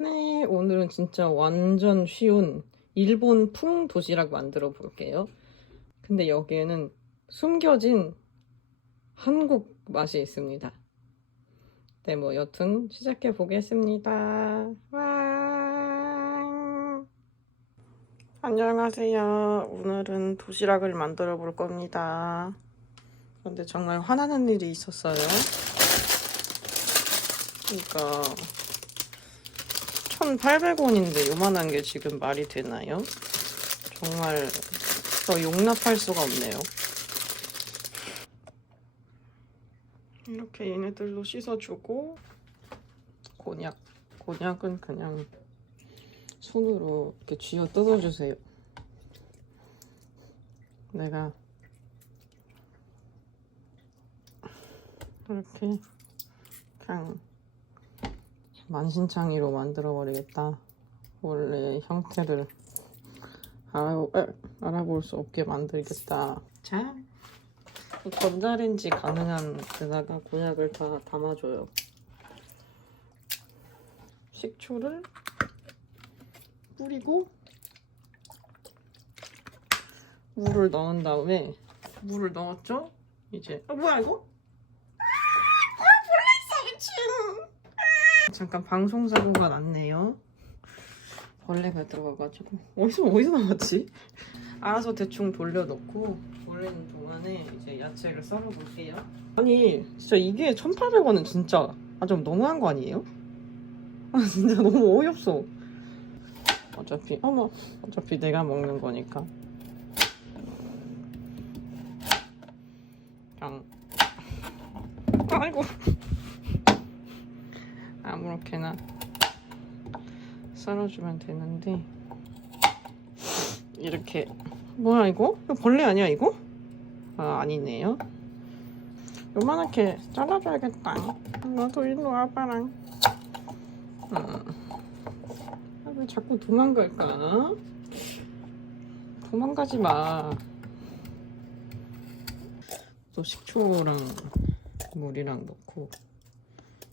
네, 오늘은 진짜 완전 쉬운 일본 풍 도시락 만들어 볼게요. 근데 여기에는 숨겨진 한국 맛이 있습니다. 네, 뭐 여튼 시작해 보겠습니다. 와! 안녕하세요. 오늘은 도시락을 만들어 볼 겁니다. 근데 정말 화나는 일이 있었어요. 그러니까 1,800원인데 요만한 게 지금 말이 되나요? 정말 더 용납할 수가 없네요. 이렇게 얘네들도 씻어주고 곤약, 곤약은 그냥 손으로 이렇게 쥐어 뜯어주세요. 내가 이렇게 그냥 만신창이로 만들어 버리겠다. 원래 형태를 알아, 알아볼 수 없게 만들겠다. 자, 이 전자레인지 가능한 데다가 곤약을 다 담아줘요. 식초를 뿌리고 물을 넣은 다음에 물을 넣었죠? 이제 아 뭐야 이거? 아 벌레 있어 미친 잠깐 방송 사고가 났네요. 벌레가 들어가가지고 어디서 어디서 나왔지? 알아서 대충 돌려놓고 돌리는 동안에 이제 야채를 썰어 볼게요. 아니 진짜 이게 1,800원은 진짜 아 좀 너무한 거 아니에요? 아 진짜 너무 어이없어. 어차피 어머 어차피 내가 먹는 거니까. 그냥 아이고 아무렇게나 썰어주면 되는데 이렇게 뭐야 이거? 이거 벌레 아니야 이거? 아 아니네요 요만하게 잘라줘야겠다 너도 일로 와봐라 음. 아, 왜 자꾸 도망갈까? 도망가지 마. 또 식초랑 물이랑 넣고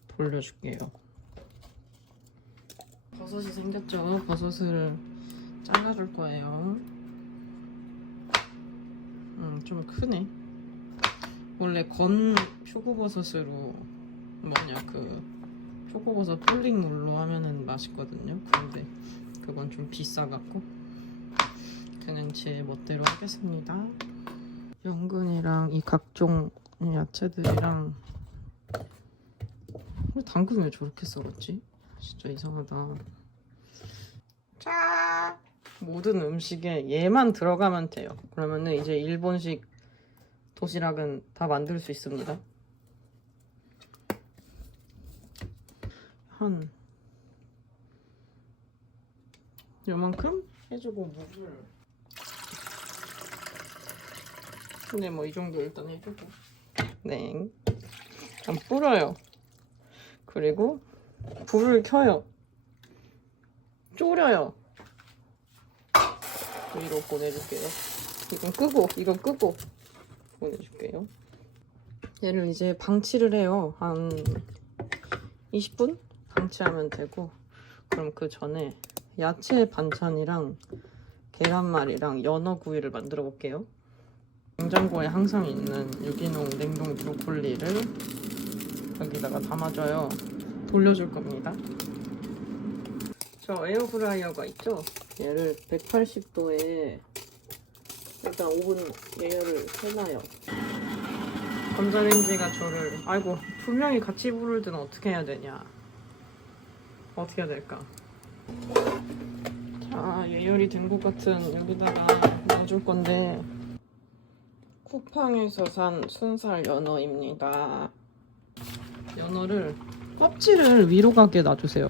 돌려줄게요. 버섯이 생겼죠? 버섯을 잘라줄 거예요. 음, 좀 크네. 원래 건 표고버섯으로 뭐냐 그 표고버섯 폴링 물로 하면은 맛있거든요. 근데 그건 좀 비싸갖고 그냥 제 멋대로 하겠습니다. 연근이랑 이 각종 야채들이랑 왜 당근 왜 저렇게 썰었지? 진짜 이상하다. 자, 모든 음식에 얘만 들어가면 돼요. 그러면은 이제 일본식 도시락은 다 만들 수 있습니다. 한. 요만큼? 해주고 물을 근데 뭐 이 정도 일단 해주고. 네. 그럼 뿌려요. 그리고 불을 켜요 졸여요 위로 보내줄게요 이건 끄고 이건 끄고 보내줄게요 얘를 이제 방치를 해요 한 20분 방치하면 되고 그럼 그 전에 야채 반찬이랑 계란말이랑 연어 구이를 만들어 볼게요. 냉장고에 항상 있는 유기농 냉동 브로콜리를 여기다가 담아줘요. 돌려줄 겁니다. 저 에어프라이어가 있죠? 얘를 180도에 일단 5분 예열을 해놔요. 전자레인지가 저를 아이고 분명히 같이 부를 때는 어떻게 해야 되냐. 어떻게 해야 될까? 자 예열이 된 것 같은 여기다가 놔줄 건데. 쿠팡에서 산 순살 연어입니다. 연어를 껍질을 위로 가게 놔주세요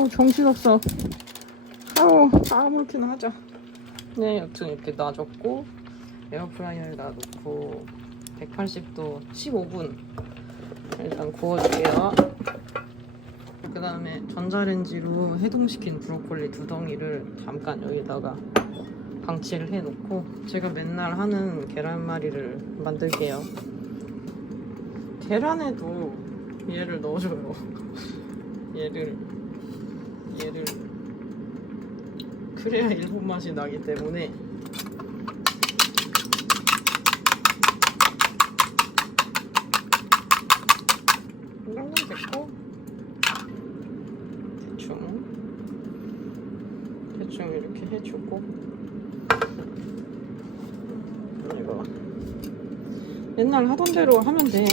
아우 정신없어 아우 아무렇게나 하자 네 여튼 이렇게 놔줬고 에어프라이어에 놔놓고 180도 15분 일단 구워줄게요. 그 다음에 전자레인지로 해동시킨 브로콜리 두 덩이를 잠깐 여기다가 방치를 해놓고 제가 맨날 하는 계란말이를 만들게요. 계란에도 얘를 넣어줘요. 얘를 얘를 그래야 일본 맛이 나기 때문에 이 정도 됐고 대충 대충 이렇게 해주고 이거 옛날 하던 대로 하면 돼.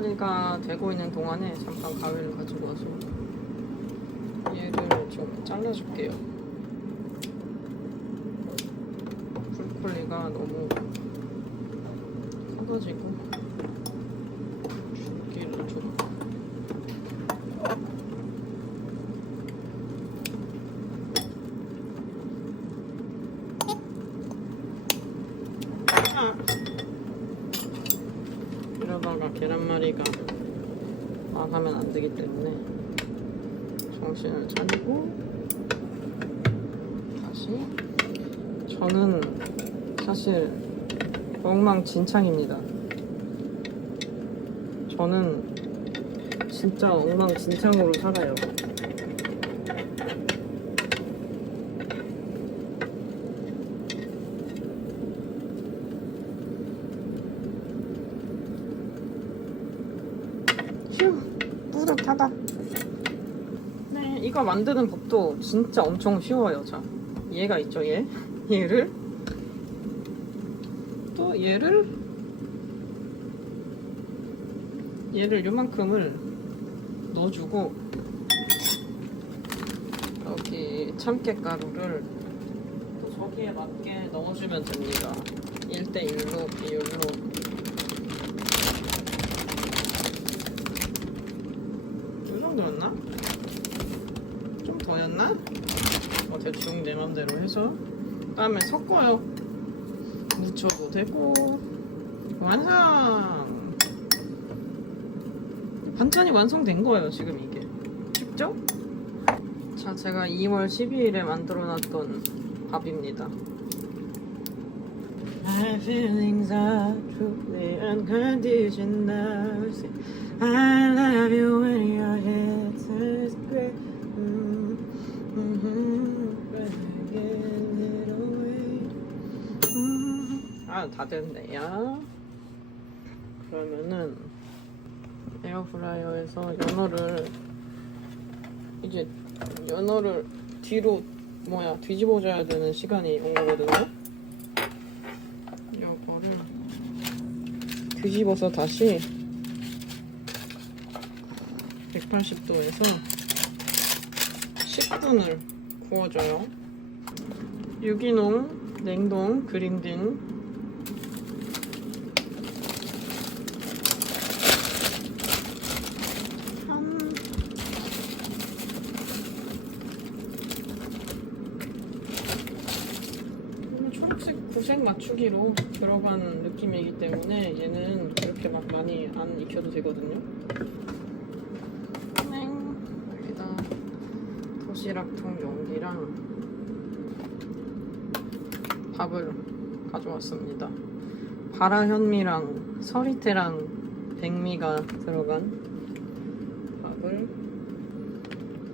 계란말이가 되고 있는 동안에 잠깐 가위를 가지고 와서 얘를 좀 잘라줄게요. 브로콜리가 너무 커가지고 줄기를 좀 아. 이러다가 계란말이가 망하면 안 되기 때문에 정신을 차리고 다시 저는 사실 엉망진창입니다. 저는 진짜 엉망진창으로 살아요. 휴, 뿌듯하다. 네, 이거 만드는 법도 진짜 엄청 쉬워요. 자, 얘가 있죠, 얘. 얘를 또 얘를 얘를 요만큼을 넣어주고 여기 참깨가루를 또 저기에 맞게 넣어주면 됩니다. 1대1로 비율로 이 정도였나? 좀 더였나? 뭐 대충 내 맘대로 해서 다음에 섞어요. 묻혀도 되고 완성! 반찬이 완성된 거예요 지금 이게 쉽죠? 자 제가 2월 12일에 만들어 놨던 밥입니다 My feelings are truly unconditional I love you when your head turns 다 됐네요. 그러면은 에어프라이어에서 연어를 이제 연어를 뒤로 뭐야 뒤집어줘야 되는 시간이 온 거거든요. 이거를 뒤집어서 다시 180도에서 10분을 구워줘요. 유기농 냉동 그린빈 한 음, 초록색 맞추기로 들어간 느낌이기 때문에 얘는 그렇게 막 많이 안 익혀도 되거든요. 땡. 여기다 도시락통 용기랑 밥을 가져왔습니다. 바라현미랑 서리태랑 백미가 들어간 밥을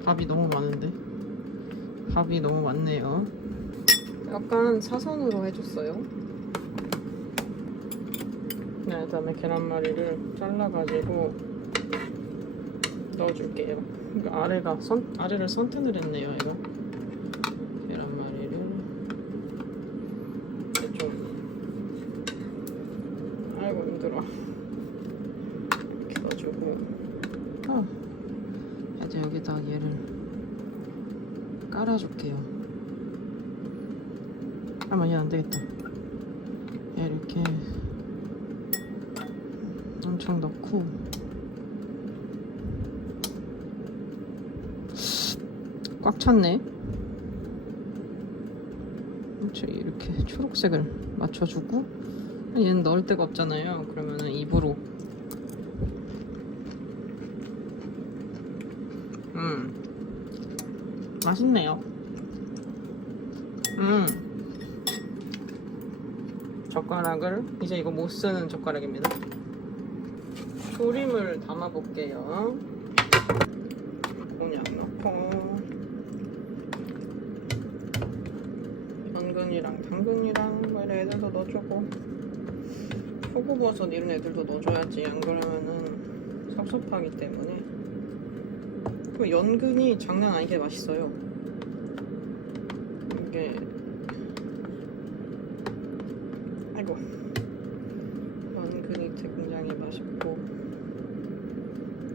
밥이 너무 많은데 밥이 너무 많네요. 약간 사선으로 해줬어요. 네, 그다음에 계란말이를 잘라가지고 넣어줄게요. 그러니까 아래가 선 아래를 선텐을 했네요, 이거. 계란말이를 좀 아이고 힘들어. 이렇게 넣어주고. 어. 이제 여기다 얘를 깔아줄게요. 잠깐만 얘안 되겠다. 얘 이렇게 엄청 넣고 꽉 찼네. 이렇게 초록색을 맞춰주고 얘는 넣을 데가 없잖아요. 그러면은 입으로 음. 맛있네요. 음. 젓가락을 이제 이거 못 쓰는 젓가락입니다. 조림을 담아 볼게요. 곤약 넣고 연근이랑 당근이랑 뭐 이런 애들도 넣어주고 표고버섯 이런 애들도 넣어줘야지 안 그러면은 섭섭하기 때문에 그 연근이 장난 아니게 맛있어요. 이게 아이고 연근이 굉장히 맛있고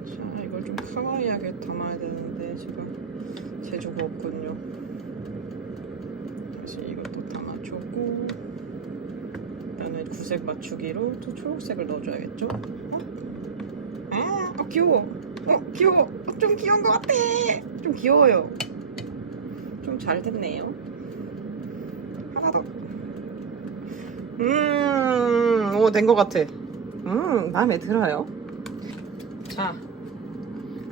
자 이걸 좀 카와이하게 담아야 되는데 재주가 없군요. 다시 이것도 담아주고 그다음에 구색 맞추기로 또 초록색을 넣어줘야겠죠? 어? 아, 어, 귀여워. 어, 귀여워. 어, 좀 귀여운 것 같아. 좀 귀여워요. 좀 잘 됐네요. 하나 더. 음, 오, 된 것 같아. 음, 마음에 들어요. 자,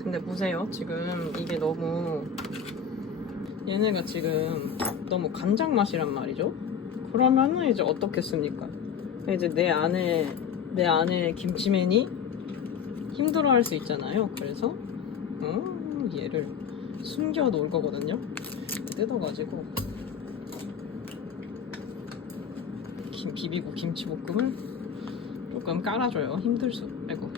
근데 보세요. 지금 이게 너무 얘네가 지금 너무 간장 맛이란 말이죠. 그러면은 이제 어떻겠습니까? 이제 내 안에 내 안에 김치맨이 힘들어할 수 있잖아요. 그래서 음, 얘를 숨겨 놓을 거거든요. 뜯어가지고 김 비비고 김치볶음을 조금 깔아줘요. 힘들 수. 아이고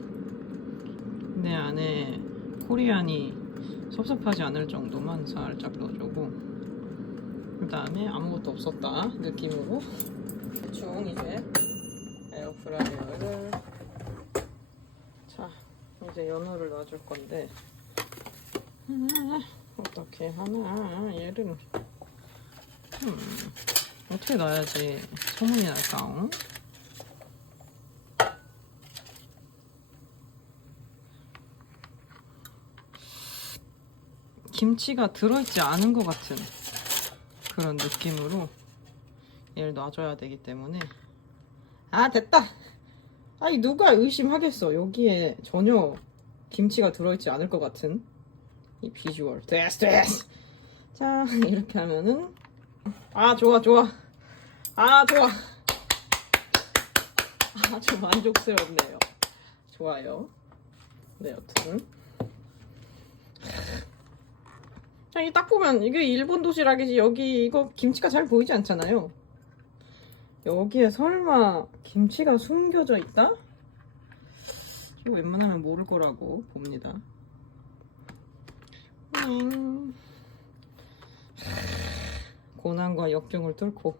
내 안에 코리안이 섭섭하지 않을 정도만 살짝 넣어주고 그 다음에 아무것도 없었다. 느낌으로. 대충 이제 에어프라이어를 자 이제 연어를 넣어줄 건데. 음, 어떻게 하나? 얘를 음, 어떻게 넣어야지? 소문이 날까? 김치가 들어있지 않은 것 같은 그런 느낌으로 얘를 놔줘야 되기 때문에. 아 됐다. 아니 누가 의심하겠어. 여기에 전혀 김치가 들어있지 않을 것 같은 이 비주얼. 됐어 됐어. 자 이렇게 하면은. 아 좋아 좋아. 아 좋아. 아주 만족스럽네요. 좋아요. 네 여튼 자, 이딱 보면 이게 일본 도시락이지 여기 이거 김치가 잘 보이지 않잖아요. 여기에 설마 김치가 숨겨져 있다? 이거 웬만하면 모를 거라고 봅니다. 음. 고난과 역경을 뚫고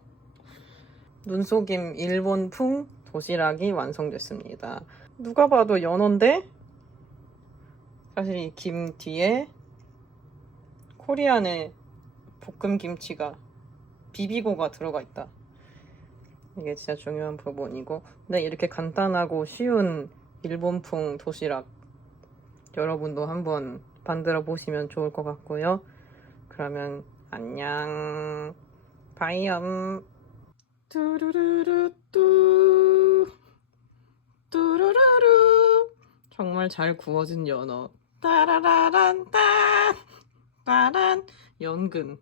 눈속임 일본풍 도시락이 완성됐습니다. 누가 봐도 연어인데 사실 이 김 뒤에 코리안의 볶음 김치가 비비고가 들어가 있다. 이게 진짜 중요한 부분이고, 근데 이렇게 간단하고 쉬운 일본풍 도시락 여러분도 한번 만들어 보시면 좋을 것 같고요. 그러면 안녕, 바이엄. 뚜루루루뚜 뚜루루루 정말 잘 구워진 연어 따라라란따 따란 연근